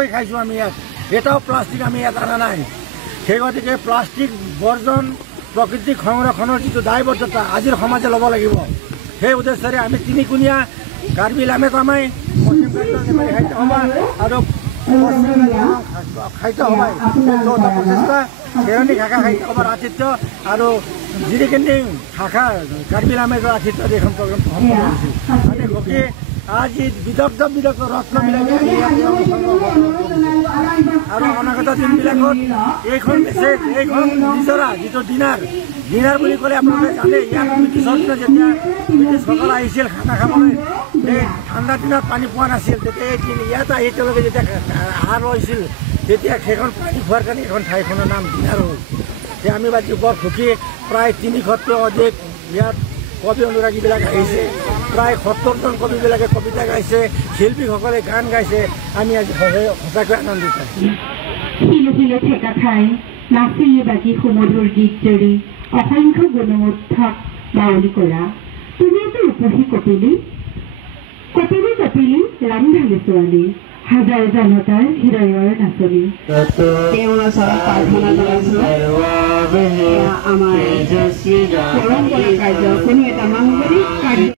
নিখৈ খাইছোঁ আমি ইয়াত এটাও প্লাষ্টিক আমি ইয়াত অনা নাই সেই গতিকে প্লাষ্টিক বৰ্জন প্ৰকৃতিক সংৰক্ষণৰ যিটো দায়বদ্ধতা আজিৰ সমাজে ল'ব লাগিব সেই উদ্দেশ্যেৰে আমি তিনিকুণীয়া কাৰ্বি লামে কামাই পশ্চিম কাৰ্বি সাহিত্য সভা আৰু সাহিত্য সভাই যৌথ প্ৰচেষ্টা কেৰণী শাখা সাহিত্য সভাৰ আতিথ্য আৰু জিৰিকেন্দ্ৰী শাখা কাৰ্বি লামেজৰ আতিথ্যত এইখন প্ৰগ্ৰাম সম্পন্ন হৈছিল আমি গতিকে আজি বিদগ্ধ ৰত্নবিলাকে আৰু অনাগত দিনবিলাকত এইখন মেছেজ এইখন নিজৰা যিটো ডিনাৰ বুলি ক'লে আপোনালোকে জানে ইয়াত ব্ৰিটিছৰ দিনত যেতিয়া ব্ৰিটিছসকল আহিছিল খানা খাবলৈ এই ঠাণ্ডা দিনত পানী পোৱা নাছিল তেতিয়া এই ইয়াত আহি তেওঁলোকে যেতিয়া আহাৰ লৈছিল তেতিয়া সেইখন পানী খোৱাৰ কাৰণে এইখন ঠাইখনৰ নাম ডিনাৰ হ'ল এতিয়া আমি বাজি বৰ সুখী প্ৰায় 300তকৈ অধিক ইয়াত কবি অনুৰাগীবিলাক আহিছে প্ৰায় 70জন কবিবিলাকে কবিতা গাইছে শিল্পীসকলে গান গাইছে আমি আজি সঁচাকৈ আনন্দিত শিলে শিলে ঠেকা খাই নাচি বাজি সুমধুৰ গীত জৰি অসংখ্য গুণমুগ্ধক বাউলি কৰা তুমিতো ৰূপহী কপিলী ৰামধালী ছোৱালী হাজাৰ জনতাৰ হৃদয়ৰ নাচনী তেওঁৰ ওচৰত প্ৰাৰ্থনা জনাইছোঁ আমাৰ পৰম্পৰা কাৰ্য কোনো এটা মাংগলিক কাৰ্য